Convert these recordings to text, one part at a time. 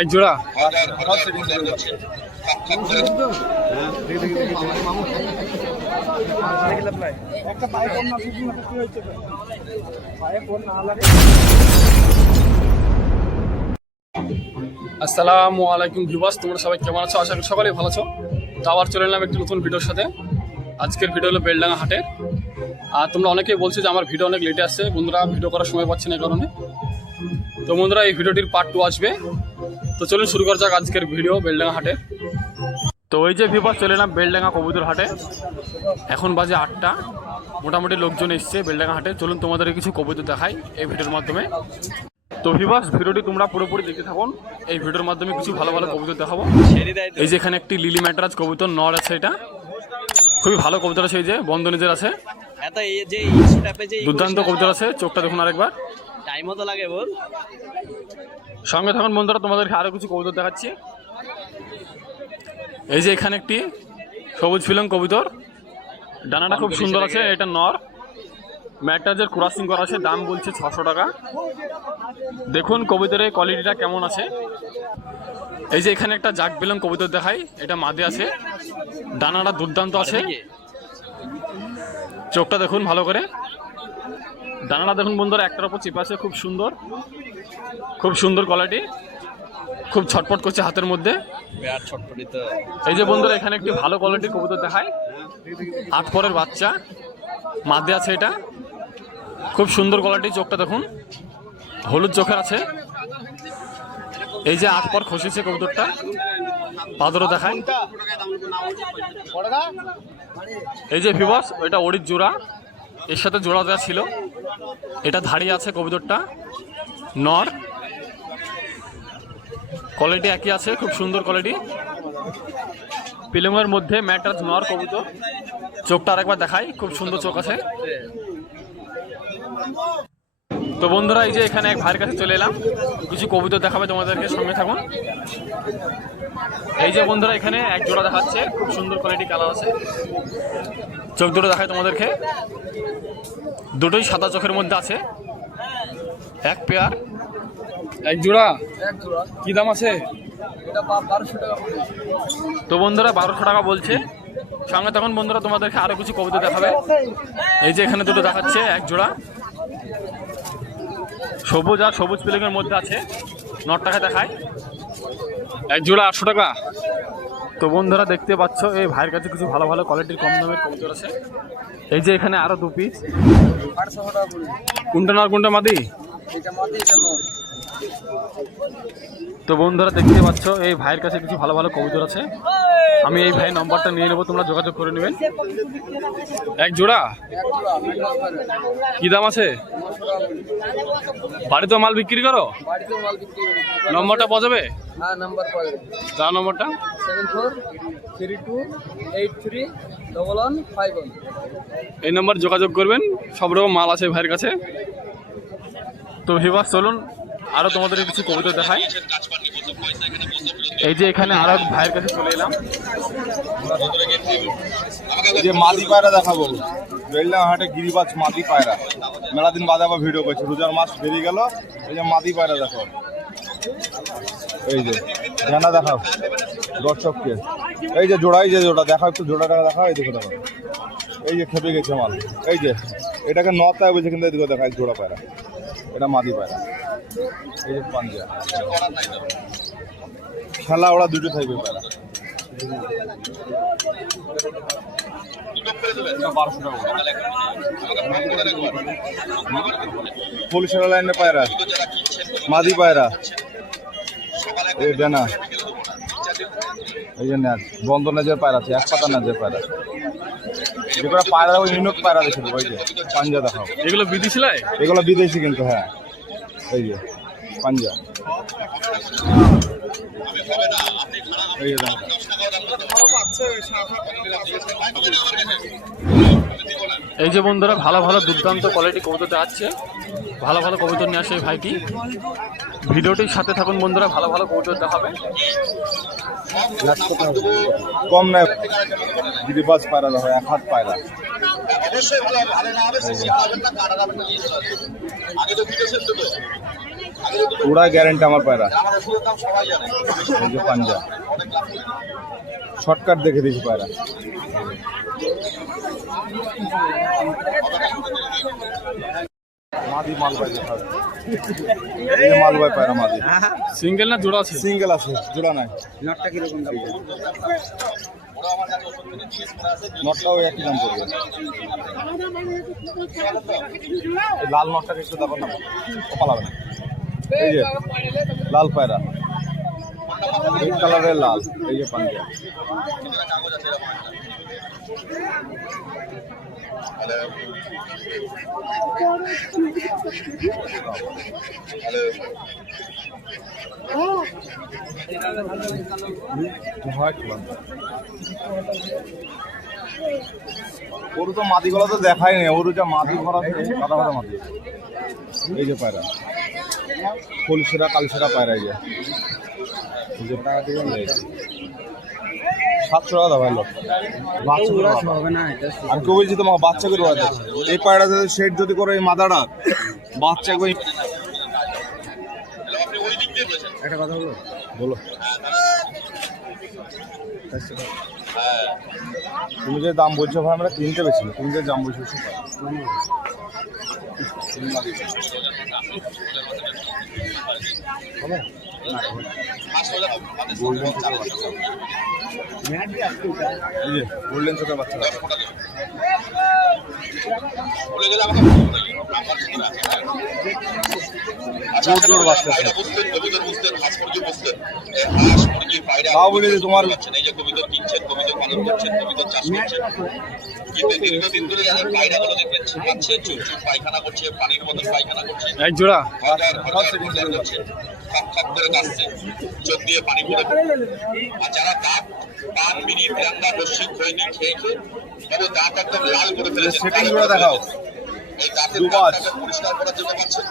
এক জোড়া আসসালামু আলাইকুম ভিউয়ার্স, তোমরা সবাই কেমন আছো? আশা করি সকলেই ভালো আছো। তো আবার চলে এলাম একটি নতুন ভিডিওর সাথে। আজকের ভিডিও হলো বেলডাঙ্গা হাটের। আর তোমরা অনেকেই বলছো যে আমার ভিডিও অনেক লেটে আসছে, বন্ধুরা ভিডিও করার সময় পাচ্ছি না এই কারণে। তো বন্ধুরা এই ভিডিওটির পার্ট 2 আসবে। তো চলুন শুরু করা যাক আজকের ভিডিও বেলডাঙ্গা হাটে। তো ওই যে ভিউয়ার্স, চলে এলাম বেলডাঙ্গা কবুতর হাটে। এখন বাজে 8টা, মোটামুটি লোকজন এসছে বেলডাঙ্গা হাটে। চলুন তোমাদের কিছু কবুতর দেখাই এই ভিডিওর মাধ্যমে। তো ভিউয়ার্স, ভিডিওটি তোমরা পুরোপুরি দেখতে থাকুন। এই ভিডিওর মাধ্যমে কিছু ভালো ভালো কবুতর দেখাবো। এই যে এখানে একটি লিলি ম্যাটরাজ কবুতর নর আছে, এটা খুবই ভালো কবুতর আছে। এই যে বন্ধনীজের আছে, দুর্দান্ত কবুতর আছে। চোখটা দেখুন আরেকবার, টাইমও তো লাগে বল। সঙ্গে থাকুন বন্ধুরা, তোমাদেরকে আরো কিছু কবুতর দেখাচ্ছি। এই যে এখানে একটি সবুজ ফিলং কবুতর, ডানাটা খুব সুন্দর আছে। এটা নর, ম্যাটরাজের ক্রসিং করা আছে। দাম বলছে 600 টাকা। দেখুন কবুতরের কোয়ালিটিটা কেমন আছে। এই যে এখানে একটা জাক বিলং কবুতর দেখাই, এটা মাদে আছে, ডানাটা দুর্দান্ত আছে। চোখটা দেখুন ভালো করে, ডানাটা দেখুন বন্ধুরা, একটার উপর চিপা আছে, খুব সুন্দর, খুব সুন্দর কোয়ালিটি, খুব ছটপট করছে হাতের মধ্যে। এই যে বন্ধুরা এখানে একটি ভালো কোয়ালিটির কবুতর দেখায়, 8 পরের বাচ্চা, মাদে আছে, এটা খুব সুন্দর কোয়ালিটি। চোখটা দেখুন, হলুদ চোখের আছে। এই যে 8 পর খসেছে কবুতরটা, পাদরও দেখায়। এই যে ভিউয়ার্স, এটা ওড়ির জোড়া, এর সাথে জোড়া দেওয়া ছিল। এটা ধাড়ি আছে কবুতরটা, নর, কোয়ালিটি একই আছে, খুব সুন্দর কোয়ালিটি। পিলুমের মধ্যে ম্যাটরাজ নর কবুতর। চোখটা আরেকবার দেখাই, খুব সুন্দর চোখ আছে। তো বন্ধুরা এই যে এখানে এক ভাইয়ের কাছে চলে এলাম, কিছু কবুতর দেখাবে তোমাদেরকে, সঙ্গে থাকুন। এই যে বন্ধুরা এখানে এক জোড়া দেখাচ্ছে, খুব সুন্দর কোয়ালিটি, কালার আছে। চোখ দুটো দেখায় তোমাদেরকে, দুটোই সাদা চোখের মধ্যে আছে, এক পেয়ার, এক জোড়া। কি দাম আছে? তো বন্ধুরা 1200 টাকা বলছে। সঙ্গে তখন বন্ধুরা তোমাদেরকে আরো কিছু কবুতর দেখাবে। এই যে এখানে দুটো দেখাচ্ছে, এক জোড়া সবুজ আর সবুজ পিলিংয়ের মধ্যে আছে, নটটাকে দেখায়, এক জোড়া 800 টাকা। তো বন্ধুরা দেখতে পাচ্ছ এই ভাইয়ের কাছে কিছু ভালো ভালো কোয়ালিটির কম দামের কবুতর আছে। এই যে এখানে আরো 2 পিস, কোনটা নর কোনটা মাদি? তো বন্ধুরা দেখতে পাচ্ছ এই ভাইয়ের কাছে কিছু ভালো ভালো কবুতর আছে। আমি এই ভাইয়ের নম্বরটা নিয়ে নেবো, তোমরা যোগাযোগ করে নেবেন। এক জোড়া কি দাম আছে? বাড়িতে মাল বিক্রি করো? নম্বরটা পাওয়া যাবে? তার নম্বরটা 7432831151। এই নম্বর যোগাযোগ করবেন, সব রকম মাল আছে ভাইয়ের কাছে। তো ভিউয়ার্স চলুন আরো তোমাদের কিছু কবুতর দেখাই। এই যে এখানে আরো ভাইয়ের কাছে চলে এলাম, এই যে মাদি পায়রা দেখাবো। বেলডাঙ্গা হাটে গিরিবাজ মাদি পায়রা, মেলা দিন বাদে আবার ভিডিও করছি, রোজার মাস বেরিয়ে গেল। এই যে মাদি পায়রা দেখো, এই যে জানা দেখাও দর্শককে। এই যে জোড়া, এই যে জোড়া দেখাও, একটু জোড়াটা দেখাও। এই দেখো দেখো, এই যে খেপে গেছে মাল। এই যে এটাকে নতায় বলছে, কিন্তু এদিকে দেখায় জোড়া পায়রা, এটা মাদি পায়রা। এই যে পাঞ্জা খেলা, ওরা দুটো থাকবে পায়রা। 1200 টাকা পুলিশের লাইনে পায়রা, মাদি পায়রা। এই ডানা, এই যে ন্যাজ, বন্ধ ন্যাজের পায়রা আছে, এক পাতা ন্যাজের পায়রা। যেগুলো পায়রা ওই ইউনিক পায়রা দেখে দেবো। এই যে পাঞ্জা দেখাও, এগুলো বিদেশি লাই? এগুলো বিদেশি কিন্তু, হ্যাঁ। এই যে পাঞ্জা, এই যে এই যে বন্ধুরা ভালো ভালো দুর্দান্ত কোয়ালিটি কবুতর দেখাচ্ছে, ভালো ভালো কবুতর নিয়ে আসে এই ভাইটি। ভিডিওটির সাথে থাকুন বন্ধুরা, ভালো ভালো কবুতর দেখাবে। কম নয়, গিরিবাজ পায়রা দেখো, 1 হাত পায়রা। পুরা গ্যারেন্টি আমার পায়রা। এই যে পাঞ্জা শর্টকাট দেখে দিয়েছি পায়রা। মাদি মালবাই দেখাবে, এই যে মালবাই পায়রা মাদি। সিঙ্গেল না জোড়া আছে? সিঙ্গেল আছে, জোড়া নাই। নটটা কিরকম দাম? নটটাও একই দাম পড়বে। এই লাল নটটাকে একটু দেখো না, ও পালাবে না। এই যে লাল পায়রা, রেড কালারের লাল, এই যে পাঞ্জা। ওর তো মাটিগুলো তো দেখাই নেই, ওর যা মাটি ভরা কাদা ভরা মাটি। এই যে পায়রা ফুলসেরা কালসেরা পায়রা, এই যে 700 টাকা দাম ভাইলো। হবে না এটা। আর কেউ বলছি তোমাকে বাচ্চা করে বাড়াতে, এই পায়রা যদি শেড যদি করে এই মাদাটা বাচ্চা করে। একটা কথা বলো, বলো। তুমি যে দাম বলছো ভাই, আমরা কিনতে পেয়েছি, তুমি যে দাম বলছো গোল্ডেন চোখের বাচ্চা। জোর বাচ্চা তাও বলি যে তোমার দীর্ঘদিন ধরে যাদের পায়রাগুলো দেখবেন ছিপাচ্ছে, চুপ চুপ পায়খানা করছে, পানির মতো পায়খানা করছে, এক জোড়া খপ করে কাশছে, চোখ দিয়ে পানি পড়ে। আর যারা দাঁত পান বিড়ি ঠান্ডা লস্যি খৈনি খেয়ে খেয়ে তবে দাঁত একদম লাল করে ফেলেছে, সেটিং করে দেখাও। এই দাঁতের দাঁতটাকে পরিষ্কার করার জন্য পাচ্ছেন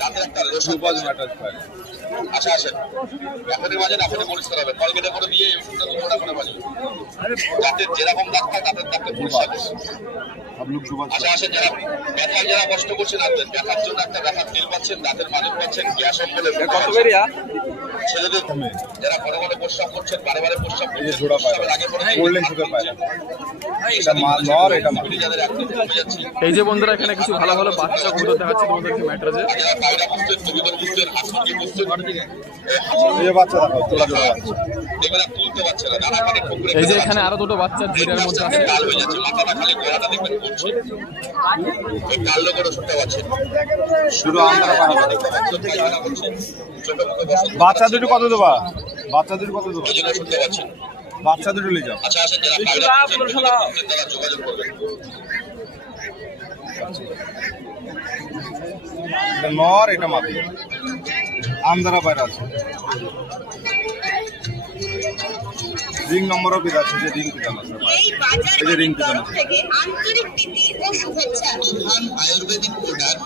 দাঁতের একটা লোশন আচ্ছা আসেন এখনই বাজেন, এখনই পরিষ্কার হবে। কলগেটে করে দিয়ে এই ওষুধটা তো জোড়া করে বাজবে। দাঁতের যেরকম দাঁত থাকে দাঁতের দাঁতকে পরিষ্কার করবে। আচ্ছা আসেন, যারা ব্যথায় যারা কষ্ট করছেন, আপনাদের ব্যথার জন্য একটা ব্যথার তেল পাচ্ছেন, দাঁতের মালিশ পাচ্ছেন, গ্যাস অম্বলে ছেলেদের যারা ঘন ঘন প্রস্রাব করছেন, বারে বারে প্রস্রাব করছেন, আগে পরে যাদের একদম কমে যাচ্ছে। এই যে বন্ধুরা এখানে কিছু ভালো ভালো বাচ্চা কবুতর দেখাচ্ছি তোমাদেরকে ম্যাট্রাজে। যারা পায়রা বুঝতেন, কবিতর বুঝতেন, হাঁস মুরগি বুঝতেন, এই যে বাচ্চা দেখাও, জোড়া জোড়া বাচ্চা। এবার আর তুলতে পারছে না, দানা পানি পুকুরে এই যে এখানে আরো দুটো বাচ্চা জিরার মধ্যে আছে। লাল হয়ে যাচ্ছে, মাথাটা খালি গোড়াটা দেখবেন পড়ছে, ওই কাল লোকেরও শুনতে পাচ্ছেন। শুধু আমরা পায়খানা করছে, ছোট মুখে বসে বাচ্চা দুটো কত দেবা? বাচ্চা দুটো কত দেবা? ওই জন্য শুনতে পাচ্ছেন। বাচ্চা দুটো নিয়ে যাও। আচ্ছা আসেন, যারা পায়রা বুঝতেন, তারা যোগাযোগ করবেন। এটা নর, এটা মাদি, আমদারা পায়রা আছে। রিং নম্বরও বিধা আছে, যে রিং পিটানো আছে, এই বাজার এই যে রিং তরফ পিটানো থেকে আন্তরিক প্রীতি ও শুভেচ্ছা। সুহান আয়ুর্বেদিক প্রোডাক্ট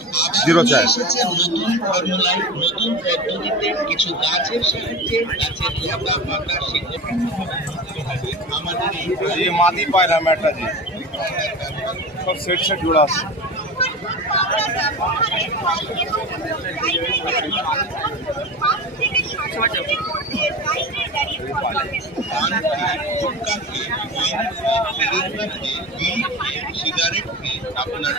জিরো চার। এসেছে নতুন ফর্মুলায়, নতুন পদ্ধতিতে, কিছু গাছের সাহায্যে গাছের লতা পাতা শিকড় আমাদের এই ये मादी पायरा मैटा जी सब सेट से जुड़ा है। সিগারেট আপনার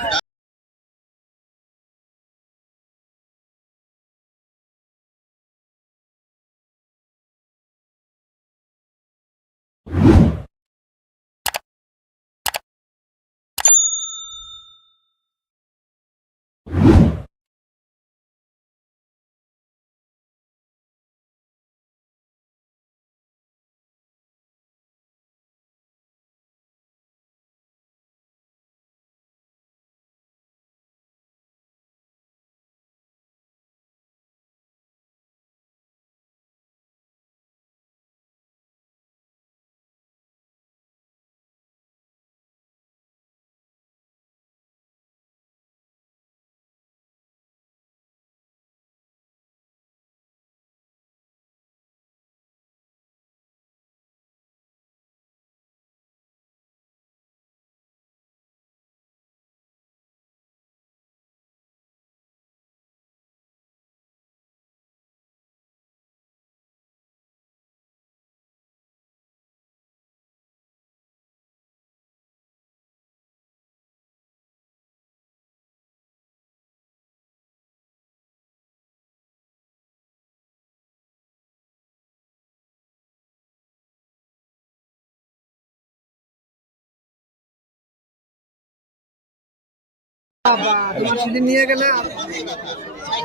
তোমার সেদিন নিয়ে গেলে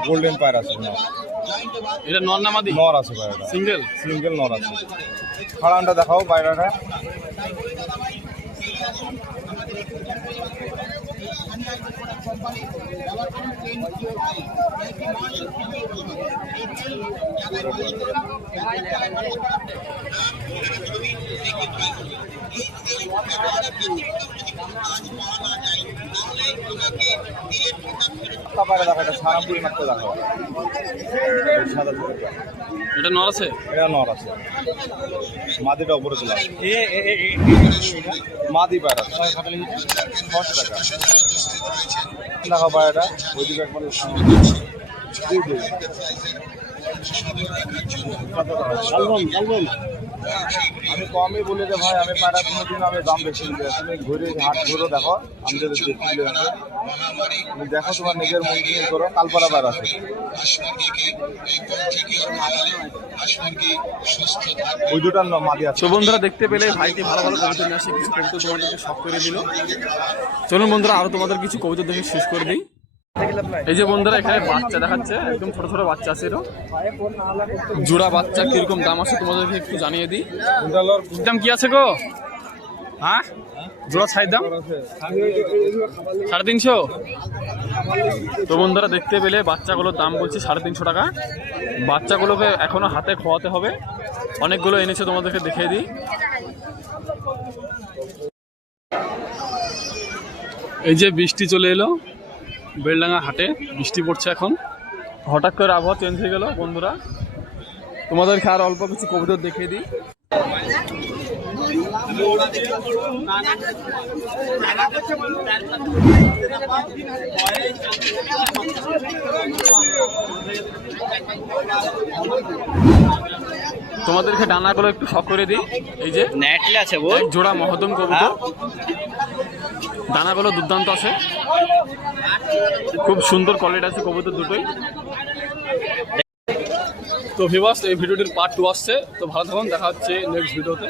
গোল্ডেন পায়রা আছে নর। এটা নর না মাদি? নর আছে পায়রাটা, সিঙ্গেল। সিঙ্গেল নর আছে। খাড়ানটা দেখাও পায়রাটা। পায়রা দেখা, এটা সারামপুরি মাত্র দেখাও। সাদা চুড়িটা। এটা নর আছে? এটা নর আছে। মাদিটা উপরে তোলা। মাদি পায়রা 600 টাকা। দেখাও পায়রাটা, ওইদিকে একবার আমি কমই বলি রে ভাই, আমি পায়রা কোনোদিন আমি দাম বেশি দিই। তুমি ঘুরে হাট ঘুরো দেখো, আমি যদি দেখি তুমি দেখো, তোমার নিজের মন দিয়ে করো। কালপাড়া পায়রা আছে, ওই দুটার মাদি আছে। তো বন্ধুরা দেখতে পেলে ভাইটি ভালো ভালো কবিতা নিয়ে আসে, কিছু কবিতা তোমাদেরকে শখ করে দিল। চলুন বন্ধুরা আরো তোমাদের কিছু কবিতা দেখে শেষ করে দিই। এই যে বন্ধুরা এখানে বাচ্চা দেখাচ্ছে, একদম ছোট ছোট বাচ্চা আছে। এরও জোড়া বাচ্চা কিরকম দাম আছে তোমাদেরকে একটু জানিয়ে দিই। দাম কি আছে গো? হ্যাঁ, জোড়া ছাই দাম 350। তো বন্ধুরা দেখতে পেলে বাচ্চাগুলোর দাম বলছি 350 টাকা। বাচ্চাগুলোকে এখনো হাতে খোয়াতে হবে, অনেকগুলো এনেছে, তোমাদেরকে দেখিয়ে দিই। এই যে বৃষ্টি চলে এলো, বেলডাঙ্গা হাটে বৃষ্টি পড়ছে এখন। হঠাৎ করে আবহাওয়া চেঞ্জ হয়ে গেল বন্ধুরা। তোমাদেরকে আর অল্প কিছু কবুতর দেখিয়ে দিই। তোমাদেরকে ডানাগুলো একটু শখ করে দিই। এই যে নেটলে আছে এক জোড়া মহদম কবুতর, দানাগুলো দুর্দান্ত আছে, খুব সুন্দর কোয়ালিটি আছে কবুতর দুটোই। তো ভিউয়ার্স, এই ভিডিওটির পার্ট 2 আসছে, তো ভালো থাকুন, দেখা হচ্ছে নেক্সট ভিডিওতে।